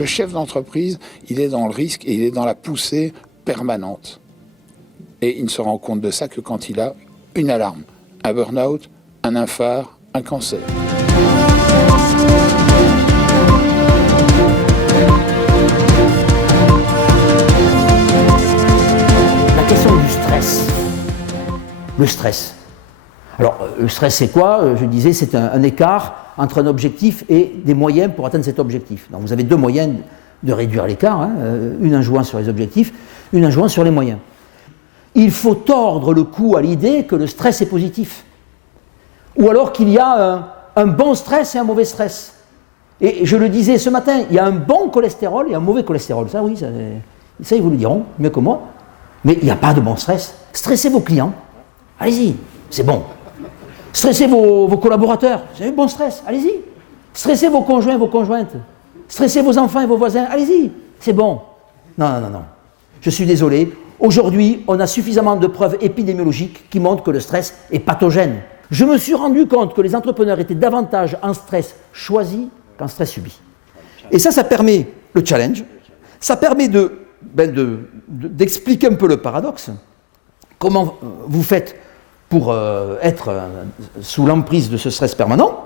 Le chef d'entreprise, il est dans le risque et il est dans la poussée permanente. Et il ne se rend compte de ça que quand il a une alarme, un burn-out, un infarct, un cancer. La question du stress. Le stress. Alors, le stress, c'est quoi? Je disais, c'est un écart entre un objectif et des moyens pour atteindre cet objectif. Donc, vous avez deux moyens de réduire l'écart, hein, une en jouant sur les objectifs, une en jouant sur les moyens. Il faut tordre le cou à l'idée que le stress est positif. Ou alors qu'il y a un bon stress et un mauvais stress. Et je le disais ce matin, il y a un bon cholestérol et un mauvais cholestérol. Ça, oui, ça ils vous le diront, mieux que moi. Mais il n'y a pas de bon stress. Stressez vos clients. Allez-y, c'est bon. Stressez vos collaborateurs, c'est un bon stress, allez-y. Stressez vos conjoints, vos conjointes. Stressez vos enfants et vos voisins, allez-y, c'est bon. Non. Je suis désolé. Aujourd'hui, on a suffisamment de preuves épidémiologiques qui montrent que le stress est pathogène. Je me suis rendu compte que les entrepreneurs étaient davantage en stress choisi qu'en stress subi. Et ça permet le challenge, ça permet d'expliquer un peu le paradoxe. Comment vous faites pour être sous l'emprise de ce stress permanent,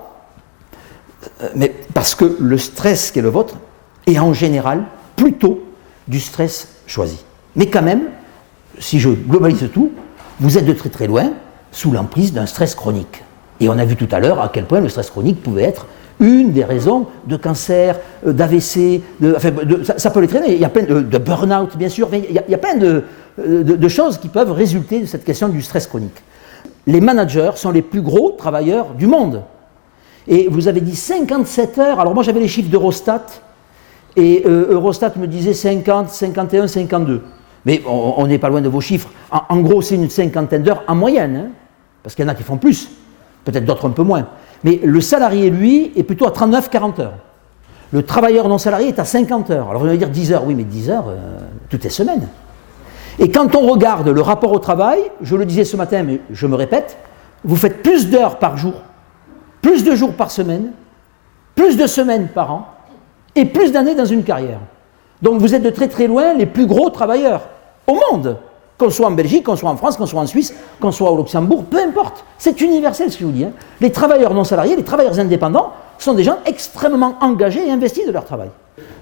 mais parce que le stress qui est le vôtre est en général plutôt du stress choisi. Mais quand même, si je globalise tout, vous êtes de très très loin sous l'emprise d'un stress chronique. Et on a vu tout à l'heure à quel point le stress chronique pouvait être une des raisons de cancer, d'AVC, ça peut les traîner. Il y a plein de burn-out, bien sûr, mais il y a plein de choses qui peuvent résulter de cette question du stress chronique. Les managers sont les plus gros travailleurs du monde. Et vous avez dit 57 heures. Alors moi j'avais les chiffres d'Eurostat, et Eurostat me disait 50, 51, 52. Mais on n'est pas loin de vos chiffres. En gros, c'est une cinquantaine d'heures en moyenne, hein, parce qu'il y en a qui font plus, peut-être d'autres un peu moins. Mais le salarié, lui, est plutôt à 39-40 heures. Le travailleur non salarié est à 50 heures. Alors vous allez dire 10 heures, oui, mais 10 heures, toutes les semaines. Et quand on regarde le rapport au travail, je le disais ce matin, mais je me répète, vous faites plus d'heures par jour, plus de jours par semaine, plus de semaines par an, et plus d'années dans une carrière. Donc vous êtes de très très loin les plus gros travailleurs au monde, qu'on soit en Belgique, qu'on soit en France, qu'on soit en Suisse, qu'on soit au Luxembourg, peu importe. C'est universel ce que je vous dis. Hein. Les travailleurs non salariés, les travailleurs indépendants sont des gens extrêmement engagés et investis de leur travail.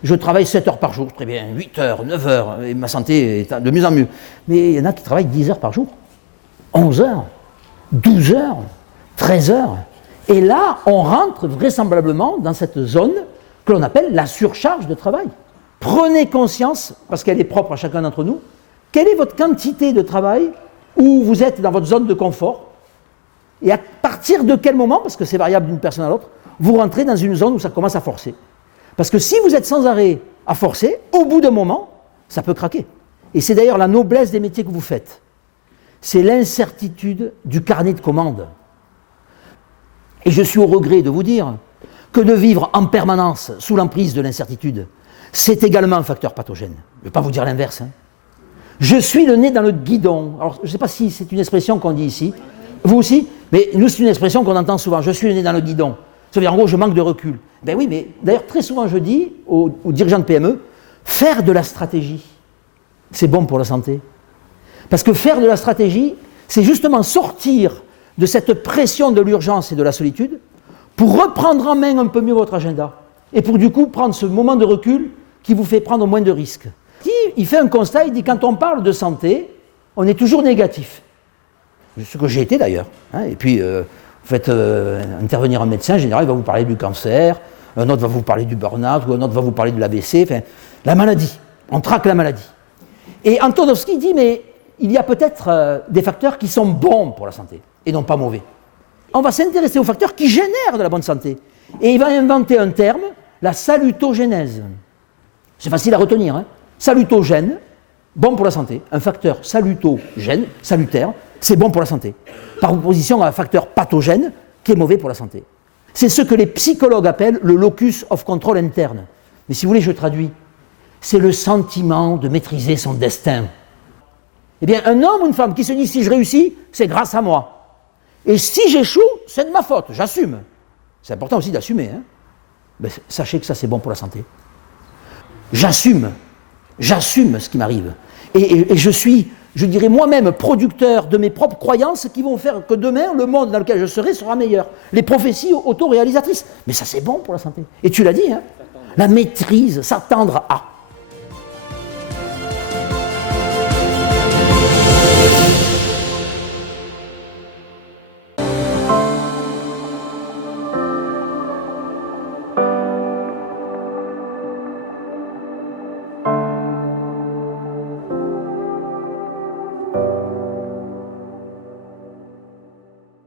Je travaille 7 heures par jour, très bien, 8 heures, 9 heures, et ma santé est de mieux en mieux. Mais il y en a qui travaillent 10 heures par jour, 11 heures, 12 heures, 13 heures. Et là, on rentre vraisemblablement dans cette zone que l'on appelle la surcharge de travail. Prenez conscience, parce qu'elle est propre à chacun d'entre nous, quelle est votre quantité de travail où vous êtes dans votre zone de confort, et à partir de quel moment, parce que c'est variable d'une personne à l'autre, vous rentrez dans une zone où ça commence à forcer. Parce que si vous êtes sans arrêt à forcer, au bout d'un moment, ça peut craquer. Et c'est d'ailleurs la noblesse des métiers que vous faites. C'est l'incertitude du carnet de commandes. Et je suis au regret de vous dire que de vivre en permanence sous l'emprise de l'incertitude, c'est également un facteur pathogène. Je ne vais pas vous dire l'inverse. Hein. Je suis le nez dans le guidon. Alors, je ne sais pas si c'est une expression qu'on dit ici. Vous aussi? Mais nous, c'est une expression qu'on entend souvent. Je suis le nez dans le guidon. Ça veut dire, en gros, je manque de recul. Ben oui, mais d'ailleurs, très souvent, je dis aux dirigeants de PME, faire de la stratégie, c'est bon pour la santé. Parce que faire de la stratégie, c'est justement sortir de cette pression de l'urgence et de la solitude pour reprendre en main un peu mieux votre agenda. Et pour du coup, prendre ce moment de recul qui vous fait prendre moins de risques. Il fait un constat, il dit, quand on parle de santé, on est toujours négatif. Ce que j'ai été d'ailleurs. Hein, et puis, vous faites intervenir un médecin, en général, il va vous parler du cancer, un autre va vous parler du burn-out, ou un autre va vous parler de l'AVC, enfin, la maladie. On traque la maladie. Et Antonovsky dit, mais il y a peut-être des facteurs qui sont bons pour la santé, et non pas mauvais. On va s'intéresser aux facteurs qui génèrent de la bonne santé. Et il va inventer un terme, la salutogénèse. C'est facile à retenir. Hein. Salutogène, bon pour la santé. Un facteur salutogène, salutaire, c'est bon pour la santé. Par opposition à un facteur pathogène qui est mauvais pour la santé. C'est ce que les psychologues appellent le locus of control interne. Mais si vous voulez, je traduis. C'est le sentiment de maîtriser son destin. Eh bien, un homme ou une femme qui se dit si je réussis, c'est grâce à moi. Et si j'échoue, c'est de ma faute, j'assume. C'est important aussi d'assumer. Hein. Ben, sachez que ça, c'est bon pour la santé. j'assume ce qui m'arrive. Et je suis, je dirais moi-même, producteur de mes propres croyances qui vont faire que demain, le monde dans lequel je serai sera meilleur. Les prophéties autoréalisatrices. Mais ça, c'est bon pour la santé. Et tu l'as dit, hein, la maîtrise, s'attendre à.